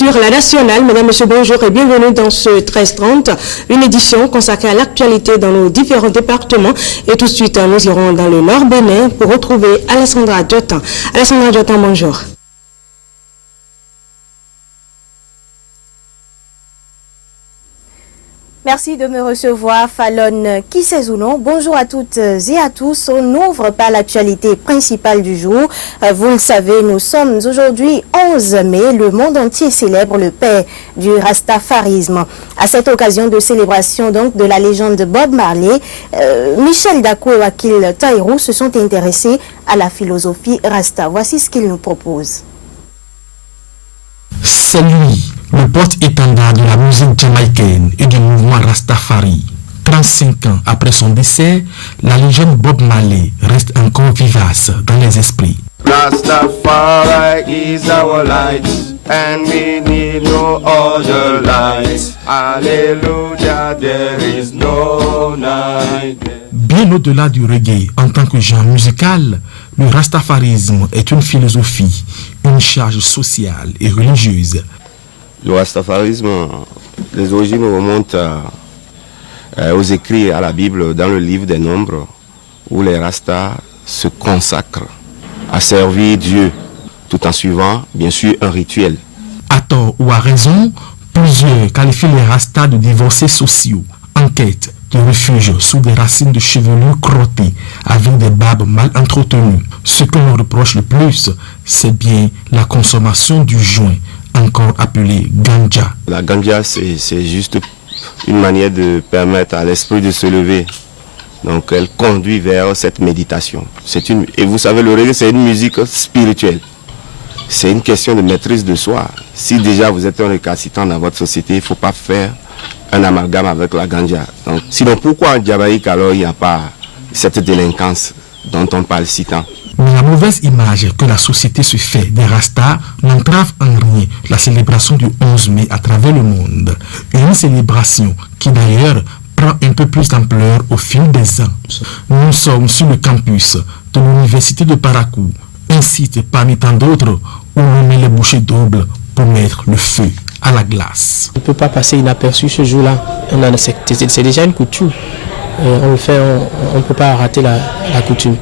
sur la nationale. Mesdames, Messieurs, bonjour et bienvenue dans ce 13h30, une édition consacrée à l'actualité dans nos différents départements. Et tout de suite, nous irons dans le Nord Bénin pour retrouver Alessandra Diotan. Alessandra Diotan, bonjour. Merci de me recevoir, Fallon Kisezounon. Bonjour à toutes et à tous. On ouvre par l'actualité principale du jour. Vous le savez, nous sommes aujourd'hui 11 mai. Le monde entier célèbre le père du rastafarisme. À cette occasion de célébration donc de la légende Bob Marley, Michel Dako et Wakil Taïrou se sont intéressés à la philosophie rasta. Voici ce qu'ils nous proposent. C'est lui, le porte-étendard de la musique jamaïcaine et du mouvement Rastafari. 35 ans après son décès, la légende Bob Marley reste encore vivace dans les esprits. Rastafari is our light, and we need no other light. Hallelujah, there is no night. Bien au-delà du reggae en tant que genre musical, le rastafarisme est une philosophie, une charge sociale et religieuse. Le rastafarisme, les origines remontent aux écrits à la Bible dans le livre des Nombres, où les rastas se consacrent à servir Dieu, tout en suivant, bien sûr, un rituel. À tort ou à raison, plusieurs qualifient les rastas de divorcés sociaux, en quête de refuge sous des racines de chevelure crottées, avec des barbes mal entretenues. Ce que l'on reproche le plus, c'est bien la consommation du joint, encore appelé ganja. La ganja, c'est juste une manière de permettre à l'esprit de se lever. Donc elle conduit vers cette méditation. Et vous savez, le reggae, c'est une musique spirituelle. C'est une question de maîtrise de soi. Si déjà vous êtes un récalcitrant dans votre société, il ne faut pas faire un amalgame avec la ganja. Donc, sinon, pourquoi en Jamaïque alors il n'y a pas cette délinquance dont on parle si tant? Mais la mauvaise image que la société se fait des rastas n'entrave en rien la célébration du 11 mai à travers le monde. Une célébration qui d'ailleurs prend un peu plus d'ampleur au fil des ans. Nous sommes sur le campus de l'université de Parakou, un site parmi tant d'autres où l'on met les bouchées doubles pour mettre le feu à la glace. On ne peut pas passer inaperçu ce jour-là. C'est déjà une coutume. On le fait, on ne peut pas rater la coutume.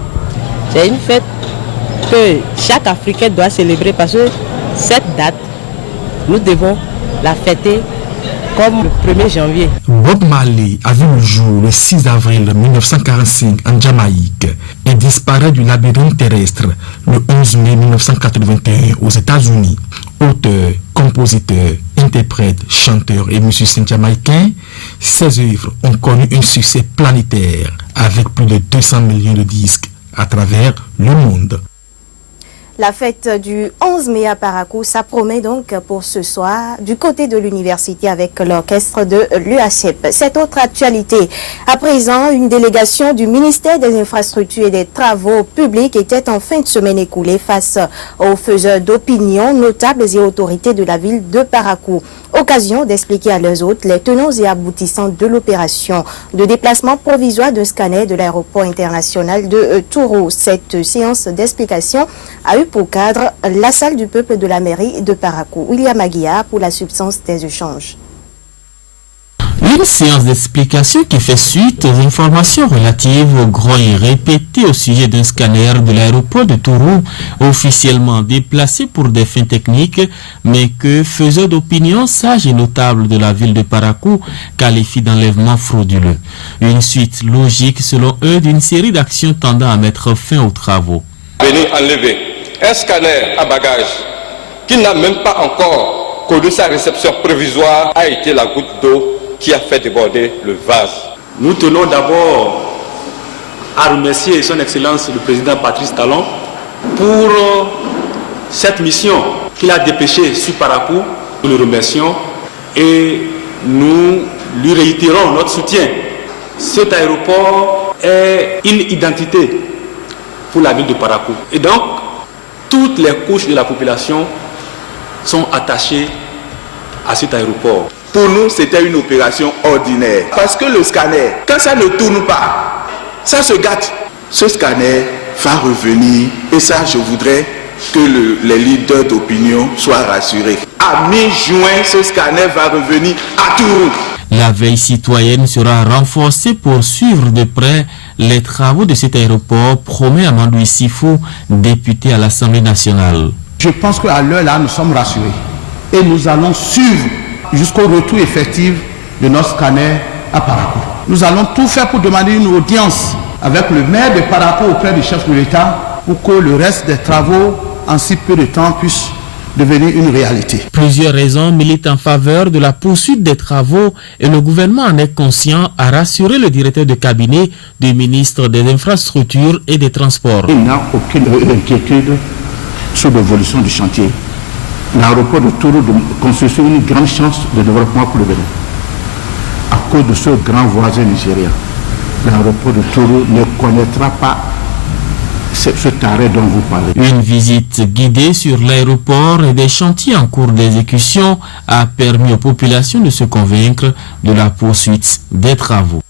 C'est une fête que chaque Africain doit célébrer parce que cette date, nous devons la fêter comme le 1er janvier. Bob Marley a vu le jour le 6 avril 1945 en Jamaïque et disparaît du labyrinthe terrestre le 11 mai 1981 aux États-Unis. Auteur, compositeur, interprète, chanteur et musicien jamaïcain, ses œuvres ont connu un succès planétaire avec plus de 200 millions de disques à travers le monde. La fête du 11 mai à Parakou, ça promet donc pour ce soir du côté de l'université avec l'orchestre de l'UHEP. Cette autre actualité, à présent, une délégation du ministère des Infrastructures et des Travaux Publics était en fin de semaine écoulée face aux faiseurs d'opinion, notables et autorités de la ville de Parakou. Occasion d'expliquer à leurs hôtes les tenants et aboutissants de l'opération de déplacement provisoire d'un scanner de l'aéroport international de Touro. Cette séance d'explication a eu pour cadre la salle du peuple de la mairie de Parakou. William Aguiar pour la substance des échanges. Une séance d'explication qui fait suite aux informations relatives au grand et répété au sujet d'un scanner de l'aéroport de Touro, officiellement déplacé pour des fins techniques, mais que faiseurs d'opinion sages et notables de la ville de Parakou qualifient d'enlèvement frauduleux. Une suite logique selon eux d'une série d'actions tendant à mettre fin aux travaux. Venir enlever un scanner à bagages qui n'a même pas encore connu sa réception provisoire a été la goutte d'eau qui a fait déborder le vase. Nous tenons d'abord à remercier son Excellence le Président Patrice Talon pour cette mission qu'il a dépêchée sur Parakou. Nous le remercions et nous lui réitérons notre soutien. Cet aéroport est une identité pour la ville de Parakou. Et donc, toutes les couches de la population sont attachées à cet aéroport. Pour nous, c'était une opération ordinaire. Parce que le scanner, quand ça ne tourne pas, ça se gâte. Ce scanner va revenir. Et ça, je voudrais que les leaders d'opinion soient rassurés. à mi-juin, ce scanner va revenir à Tourou. La veille citoyenne sera renforcée pour suivre de près les travaux de cet aéroport, promet Amadou Issifou, député à l'Assemblée nationale. Je pense qu'à l'heure là, nous sommes rassurés. Et nous allons suivre jusqu'au retour effectif de notre scanner à Parakou. Nous allons tout faire pour demander une audience avec le maire de Parakou auprès du chef de l'État pour que le reste des travaux, en si peu de temps, puissent devenir une réalité. Plusieurs raisons militent en faveur de la poursuite des travaux et le gouvernement en est conscient, a rassuré le directeur de cabinet du ministre des Infrastructures et des Transports. Il n'y a aucune inquiétude sur l'évolution du chantier. L'aéroport de Tourou constitue une grande chance de développement pour le Bénin. À cause de ce grand voisin nigérien, l'aéroport de Tourou ne connaîtra pas cet arrêt dont vous parlez. Une visite guidée sur l'aéroport et des chantiers en cours d'exécution a permis aux populations de se convaincre de la poursuite des travaux.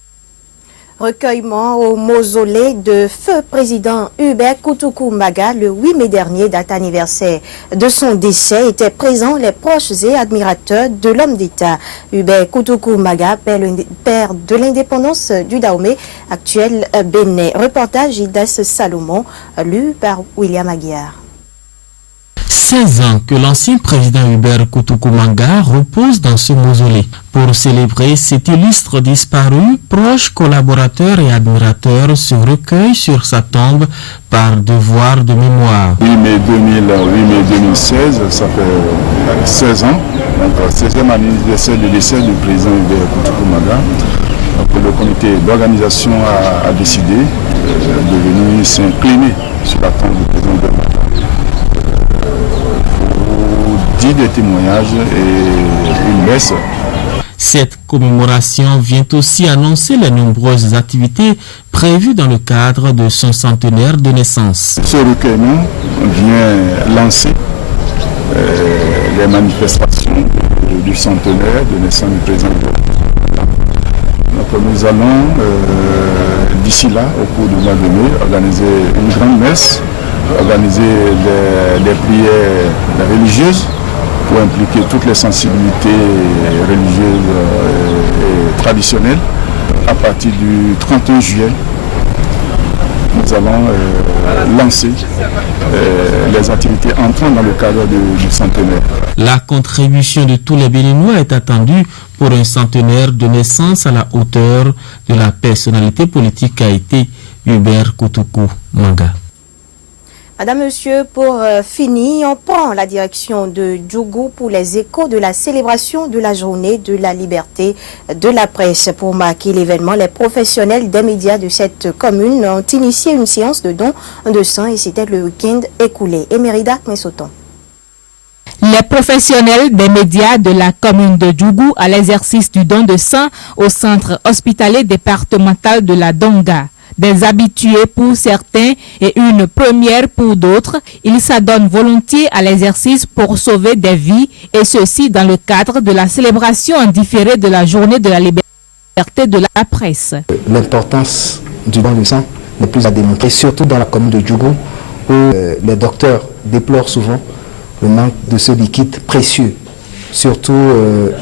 Recueillement au mausolée de feu président Hubert Koutoukou Maga le 8 mai dernier, date anniversaire de son décès, étaient présents les proches et admirateurs de l'homme d'État. Hubert Koutoukou Maga, père de l'indépendance du Dahomey, actuel Bénin. Reportage Idas Salomon, lu par William Aguiar. 16 ans que l'ancien président Hubert Koutoukou Maga repose dans ce mausolée. Pour célébrer cet illustre disparu, proches, collaborateurs et admirateurs se recueillent sur sa tombe par devoir de mémoire. 8 mai 2016, ça fait 16 ans, donc 16e anniversaire du décès du président Hubert Koutoukou Maga. Donc, le comité d'organisation a décidé de venir s'incliner sur la tombe du président Hubert Maga. 10 de témoignages et une messe. Cette commémoration vient aussi annoncer les nombreuses activités prévues dans le cadre de son centenaire de naissance. Ce recueillement vient lancer les manifestations du centenaire de naissance du président. Donc nous allons d'ici là, au cours du mois de mai, organiser une grande messe, organiser des prières religieuses pour impliquer toutes les sensibilités religieuses et traditionnelles. À partir du 31 juillet, nous allons lancer les activités entrant dans le cadre du centenaire. La contribution de tous les Béninois est attendue pour un centenaire de naissance à la hauteur de la personnalité politique qu'a été Hubert Koutoukou Maga. Madame, Monsieur, pour finir, on prend la direction de Djougou pour les échos de la célébration de la journée de la liberté de la presse. Pour marquer l'événement, les professionnels des médias de cette commune ont initié une séance de don de sang et c'était le week-end écoulé. Emerida Mesoton. Les professionnels des médias de la commune de Djougou à l'exercice du don de sang au centre hospitalier départemental de la Donga. Des habitués pour certains et une première pour d'autres, ils s'adonnent volontiers à l'exercice pour sauver des vies et ceci dans le cadre de la célébration en différé de la journée de la liberté de la presse. L'importance du don de sang n'est plus à démontrer, surtout dans la commune de Djougou où les docteurs déplorent souvent le manque de ce liquide précieux, surtout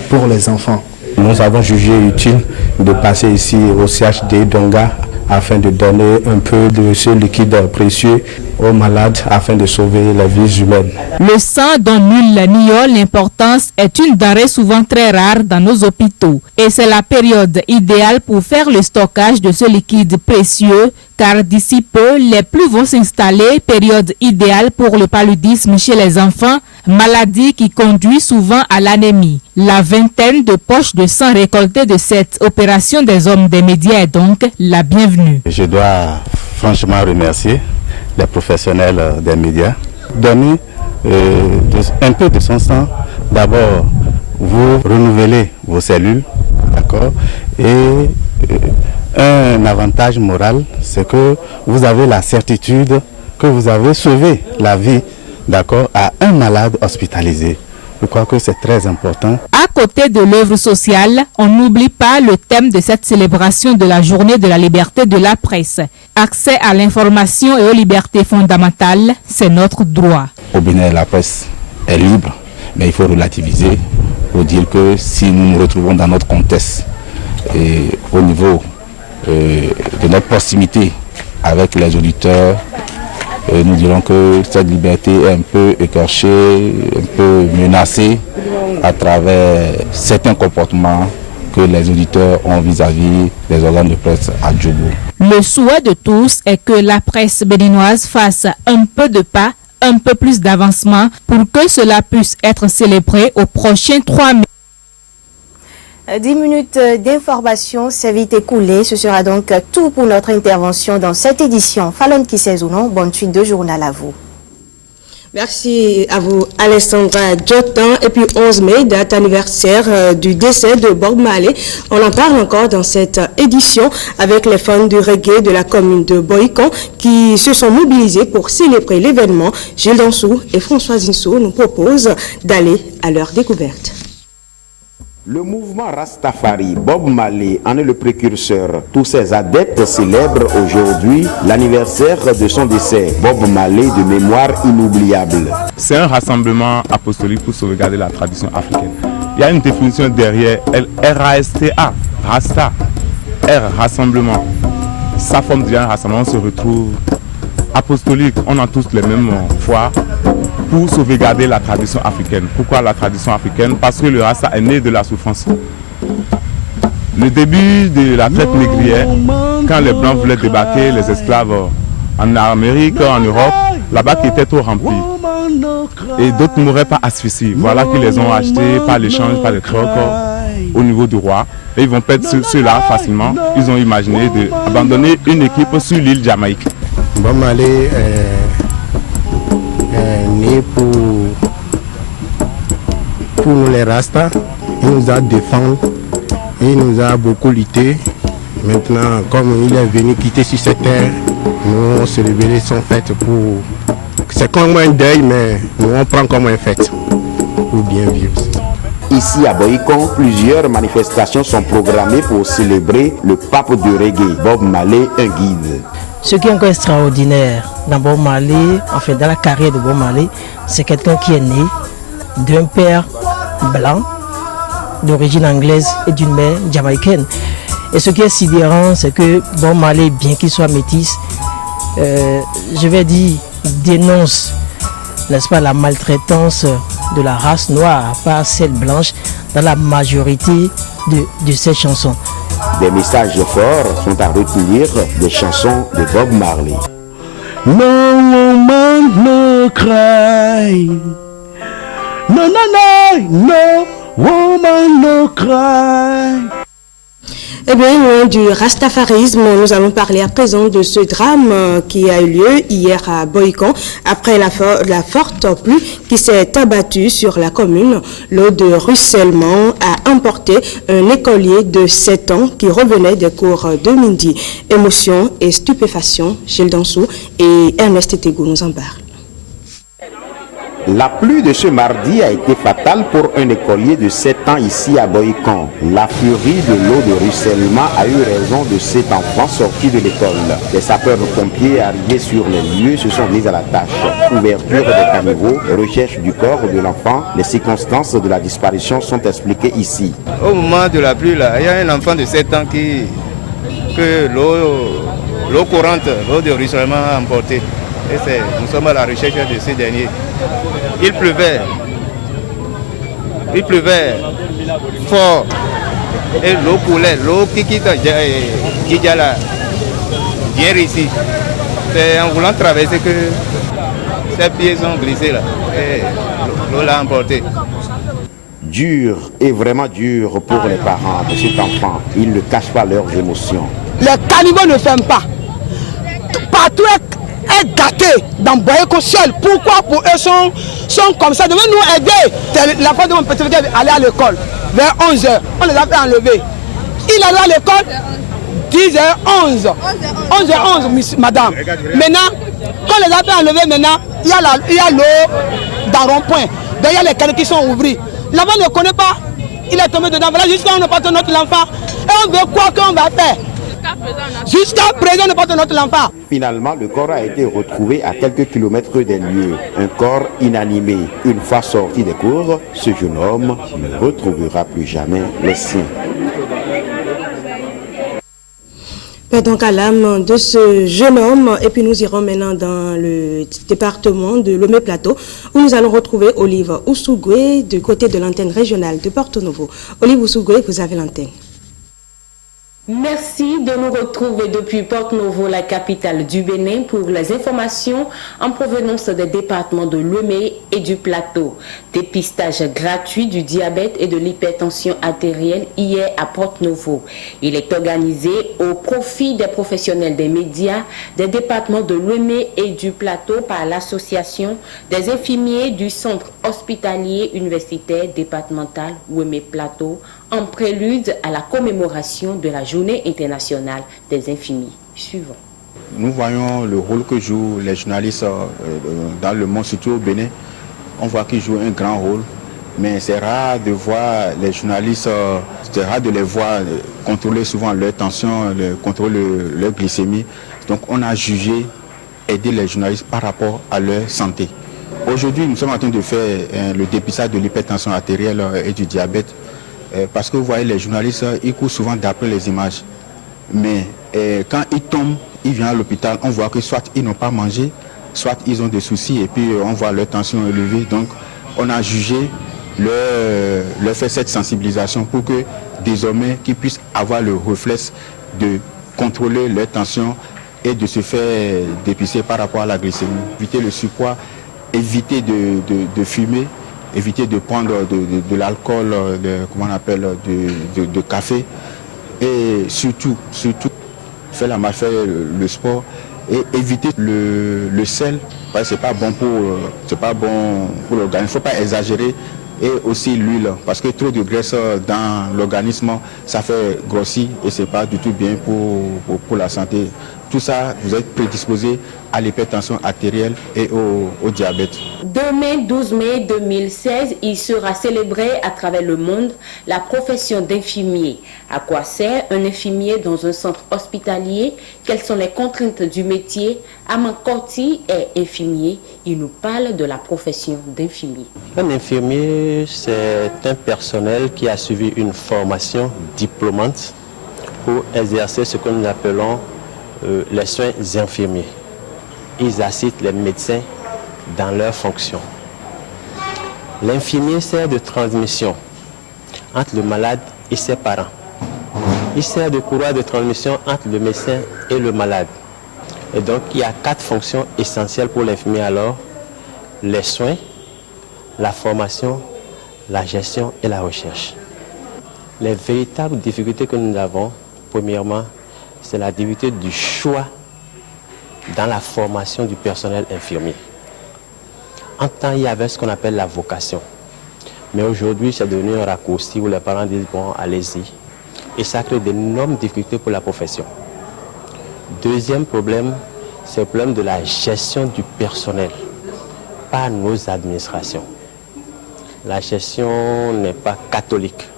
pour les enfants. Nous avons jugé utile de passer ici au CHD Donga afin de donner un peu de ce liquide précieux aux malades afin de sauver les vies humaines. Le sang dont nul n'ignore l'importance est une denrée souvent très rare dans nos hôpitaux et c'est la période idéale pour faire le stockage de ce liquide précieux car d'ici peu, les pluies vont s'installer, période idéale pour le paludisme chez les enfants, maladie qui conduit souvent à l'anémie. La vingtaine de poches de sang récoltées de cette opération des hommes des médias est donc la bienvenue. Je dois franchement remercier les professionnels des médias. Donner un peu de son sang, d'abord vous renouvelez vos cellules, d'accord, et un avantage moral, c'est que vous avez la certitude que vous avez sauvé la vie, d'accord, à un malade hospitalisé. Je crois que c'est très important. À côté de l'œuvre sociale, on n'oublie pas le thème de cette célébration de la journée de la liberté de la presse. Accès à l'information et aux libertés fondamentales, c'est notre droit. Au Bénin, la presse est libre. Mais il faut relativiser pour dire que si nous nous retrouvons dans notre contexte et au niveau de notre proximité avec les auditeurs, nous dirons que cette liberté est un peu écorchée, un peu menacée à travers certains comportements que les auditeurs ont vis-à-vis des organes de presse à Djougou. Le souhait de tous est que la presse béninoise fasse un peu de pas, un peu plus d'avancement pour que cela puisse être célébré au prochain 3 mai. 10 minutes d'information s'est vite écoulée. Ce sera donc tout pour notre intervention dans cette édition. Fallon Kisezounon, bonne suite de journal à vous. Merci à vous, Alessandra Djotan. Et puis 11 mai, date anniversaire du décès de Bob Marley. On en parle encore dans cette édition avec les fans du reggae de la commune de Boïcon qui se sont mobilisés pour célébrer l'événement. Gilles Dansou et Françoise Insou nous proposent d'aller à leur découverte. Le mouvement Rastafari, Bob Marley en est le précurseur. Tous ses adeptes célèbrent aujourd'hui l'anniversaire de son décès. Bob Marley de mémoire inoubliable. C'est un rassemblement apostolique pour sauvegarder la tradition africaine. Il y a une définition derrière, R-A-S-T-A, Rasta, R, rassemblement. Sa forme déjà un rassemblement se retrouve apostolique. On a tous les mêmes foi pour sauvegarder la tradition africaine. Pourquoi la tradition africaine? Parce que le Rasta est né de la souffrance. Le début de la traite négrière, quand les Blancs voulaient débarquer les esclaves en Amérique, en Europe, là-bas qui était trop rempli. Et d'autres mouraient par asphyxie. Voilà qu'ils les ont achetés par l'échange, par les crocs au niveau du roi. Et ils vont perdre ceux-là facilement. Ils ont imaginé d'abandonner une équipe sur l'île Jamaïque. Bob Marley est né pour nous les Rastas. Il nous a défendu, il nous a beaucoup lutté. Maintenant, comme il est venu quitter sur cette terre, nous on se révélait son fête pour... C'est comme un deuil, mais nous on prend comme un fête pour bien vivre. Ici à Boïcon, plusieurs manifestations sont programmées pour célébrer le pape du reggae, Bob Marley, un guide. Ce qui est encore extraordinaire dans Bob Marley, enfin dans la carrière de Bob Marley, c'est quelqu'un qui est né d'un père blanc, d'origine anglaise et d'une mère jamaïcaine. Et ce qui est sidérant, c'est que Bob Marley, bien qu'il soit métis, je vais dire, dénonce, n'est-ce pas, la maltraitance de la race noire par celle blanche dans la majorité de ses chansons. Des messages forts sont à retenir des chansons de Bob Marley. No woman, no cry. No, no, no, no woman, no cry. Eh bien, loin du rastafarisme, nous allons parler à présent de ce drame qui a eu lieu hier à Boïcon après la forte pluie qui s'est abattue sur la commune. L'eau de ruissellement a emporté un écolier de 7 ans qui revenait des cours de midi. Émotion et stupéfaction, Gilles Dansou et Ernest Tegou nous en parlent. La pluie de ce mardi a été fatale pour un écolier de 7 ans ici à Boïcon. La furie de l'eau de ruissellement a eu raison de cet enfant sorti de l'école. Les sapeurs-pompiers arrivés sur les lieux se sont mis à la tâche. Ouverture des caniveaux, recherche du corps de l'enfant, les circonstances de la disparition sont expliquées ici. Au moment de la pluie, là, il y a un enfant de 7 ans que l'eau courante, l'eau de ruissellement a emporté. Et nous sommes à la recherche de ces derniers. Il pleuvait fort et l'eau coulait, l'eau qui quitte là, vient ici. C'est en voulant traverser que ses pieds sont glissés là et l'eau l'a emporté. Dur et vraiment dur pour les parents de cet enfant. Ils ne cachent pas leurs émotions. Les caniveaux ne ferment pas. Partout est gâté dans Boïcon seul. Pourquoi pour eux sont comme ça? Devez nous aider. La fois de mon petit frère aller à l'école vers 11h. On les a fait enlever. Il allait à l'école 10h11. 11h11, madame. Maintenant, quand on les a fait enlever, maintenant, il y a l'eau dans le rond-point. Donc il y a les canaux qui sont ouverts. Là-bas, on ne connaît pas. Il est tombé dedans. Voilà, jusqu'à on ne pas notre enfant. Et on veut quoi qu'on va faire? Jusqu'à présent, on n'a pas de notre enfant. Finalement, le corps a été retrouvé à quelques kilomètres des lieux. Un corps inanimé. Une fois sorti des cours, ce jeune homme ne retrouvera plus jamais les siens. Donc à l'âme de ce jeune homme, et puis nous irons maintenant dans le département de Lomé-Plateau où nous allons retrouver Olive Ousougoué du côté de l'antenne régionale de Porto Novo. Olive Ousougoué, vous avez l'antenne. Merci de nous retrouver depuis Porto Novo, la capitale du Bénin, pour les informations en provenance des départements de Lomé et du Plateau. Dépistage gratuit du diabète et de l'hypertension artérielle hier à Porto Novo. Il est organisé au profit des professionnels des médias des départements de Lomé et du Plateau par l'association des infirmiers du centre hospitalier universitaire départemental Lomé-Plateau, en prélude à la commémoration de la Journée internationale des infirmiers. Suivant. Nous voyons le rôle que jouent les journalistes dans le monde, surtout au Bénin. On voit qu'ils jouent un grand rôle, mais c'est rare de voir les journalistes, c'est rare de les voir contrôler souvent leur tension, contrôler leur glycémie. Donc on a jugé aider les journalistes par rapport à leur santé. Aujourd'hui, nous sommes en train de faire le dépistage de l'hypertension artérielle et du diabète. Parce que vous voyez, les journalistes, ils courent souvent d'après les images. Mais quand ils tombent, ils viennent à l'hôpital, on voit que soit ils n'ont pas mangé, soit ils ont des soucis et puis on voit leur tension élevée. Donc on a jugé leur faire cette sensibilisation pour que désormais qu'ils puissent avoir le réflexe de contrôler leur tension et de se faire dépister par rapport à la glycémie. Éviter le surpoids, éviter de fumer, éviter de prendre de l'alcool, comment on appelle, de café, et surtout faire la marche, faire le sport et éviter le sel, parce que c'est pas bon pour l'organisme. Il ne faut pas exagérer, et aussi l'huile, parce que trop de graisse dans l'organisme, ça fait grossir et c'est pas du tout bien pour la santé. Tout ça, vous êtes prédisposé à l'hypertension artérielle et au diabète. Demain, 12 mai 2016, il sera célébré à travers le monde la profession d'infirmier. À quoi sert un infirmier dans un centre hospitalier? Quelles sont les contraintes du métier? Aman Korti est infirmier. Il nous parle de la profession d'infirmier. Un infirmier, c'est un personnel qui a suivi une formation diplômante pour exercer ce que nous appelons les soins infirmiers. Ils assistent les médecins dans leurs fonctions. L'infirmier sert de transmission entre le malade et ses parents. Il sert de courroie de transmission entre le médecin et le malade. Et donc, il y a 4 fonctions essentielles pour l'infirmier alors: les soins, la formation, la gestion et la recherche. Les véritables difficultés que nous avons, premièrement, c'est la difficulté du choix dans la formation du personnel infirmier. En temps, il y avait ce qu'on appelle la vocation. Mais aujourd'hui, c'est devenu un raccourci où les parents disent, bon, allez-y. Et ça crée d'énormes difficultés pour la profession. Deuxième problème, c'est le problème de la gestion du personnel par nos administrations. La gestion n'est pas catholique,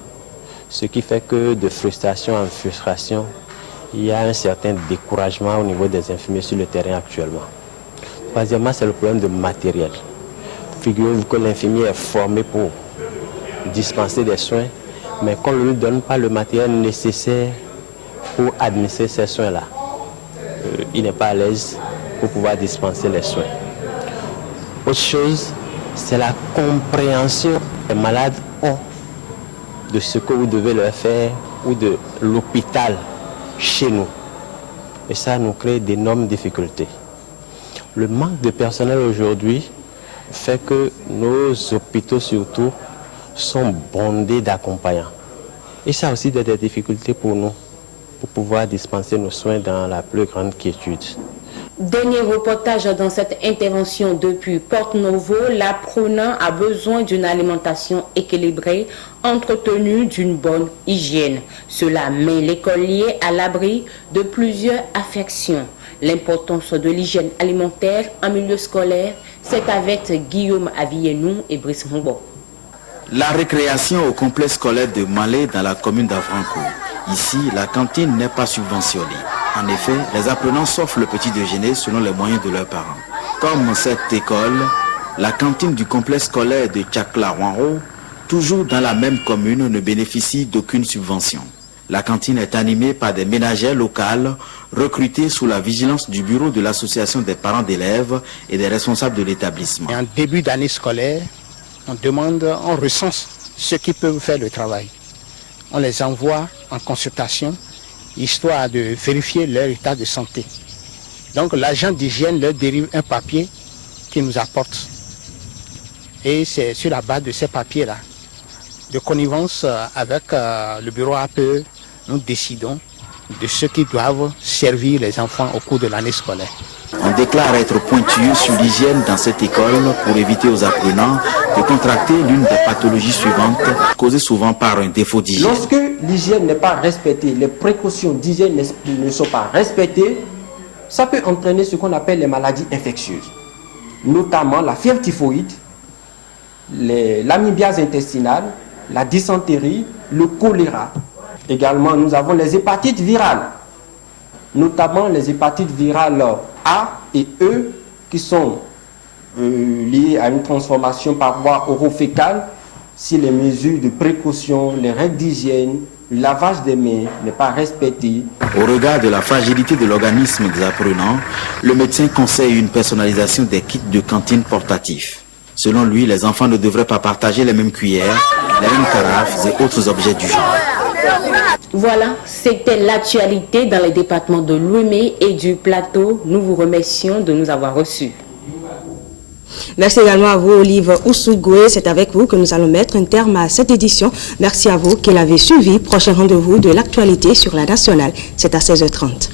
ce qui fait que de frustration en frustration, il y a un certain découragement au niveau des infirmiers sur le terrain actuellement. Troisièmement, c'est le problème de matériel. Figurez-vous que l'infirmier est formé pour dispenser des soins, mais qu'on ne lui donne pas le matériel nécessaire pour administrer ces soins-là. Il n'est pas à l'aise pour pouvoir dispenser les soins. Autre chose, c'est la compréhension que les malades ont de ce que vous devez leur faire ou de l'hôpital chez nous. Et ça nous crée d'énormes difficultés. Le manque de personnel aujourd'hui fait que nos hôpitaux surtout sont bondés d'accompagnants. Et ça aussi des difficultés pour nous, pour pouvoir dispenser nos soins dans la plus grande quiétude. Dernier reportage dans cette intervention depuis Porto Novo. L'apprenant a besoin d'une alimentation équilibrée, entretenue d'une bonne hygiène. Cela met l'écolier à l'abri de plusieurs affections. L'importance de l'hygiène alimentaire en milieu scolaire, c'est avec Guillaume Avienou et Brice Moubo. La récréation au complexe scolaire de Malé dans la commune d'Avranco. Ici, la cantine n'est pas subventionnée. En effet, les apprenants s'offrent le petit déjeuner selon les moyens de leurs parents. Comme cette école, la cantine du complexe scolaire de Tchakla-Wanro, toujours dans la même commune, ne bénéficie d'aucune subvention. La cantine est animée par des ménagères locales recrutées sous la vigilance du bureau de l'association des parents d'élèves et des responsables de l'établissement. En début d'année scolaire, on recense ceux qui peuvent faire le travail. On les envoie en consultation, histoire de vérifier leur état de santé. Donc l'agent d'hygiène leur dérive un papier qu'il nous apporte. Et c'est sur la base de ces papiers-là, de connivence avec le bureau APE, nous décidons de ceux qui doivent servir les enfants au cours de l'année scolaire. On déclare être pointueux sur l'hygiène dans cette école pour éviter aux apprenants de contracter l'une des pathologies suivantes causées souvent par un défaut d'hygiène. Lorsque l'hygiène n'est pas respectée, les précautions d'hygiène ne sont pas respectées, ça peut entraîner ce qu'on appelle les maladies infectieuses, notamment la fièvre typhoïde, l'amibiase intestinale, la dysenterie, le choléra. Également, nous avons les hépatites virales, notamment les hépatites virales A et E qui sont liées à une transformation par voie orofécale. Si les mesures de précaution, les règles d'hygiène, le lavage des mains n'est pas respecté. Au regard de la fragilité de l'organisme des apprenants, le médecin conseille une personnalisation des kits de cantine portatifs. Selon lui, les enfants ne devraient pas partager les mêmes cuillères, les mêmes carafes et autres objets du genre. Voilà, c'était l'actualité dans les départements de Lomé et du Plateau. Nous vous remercions de nous avoir reçus. Merci également à vous, Olive Ousougoué. C'est avec vous que nous allons mettre un terme à cette édition. Merci à vous qui l'avez suivi. Prochain rendez-vous de l'actualité sur la nationale. C'est à 16h30.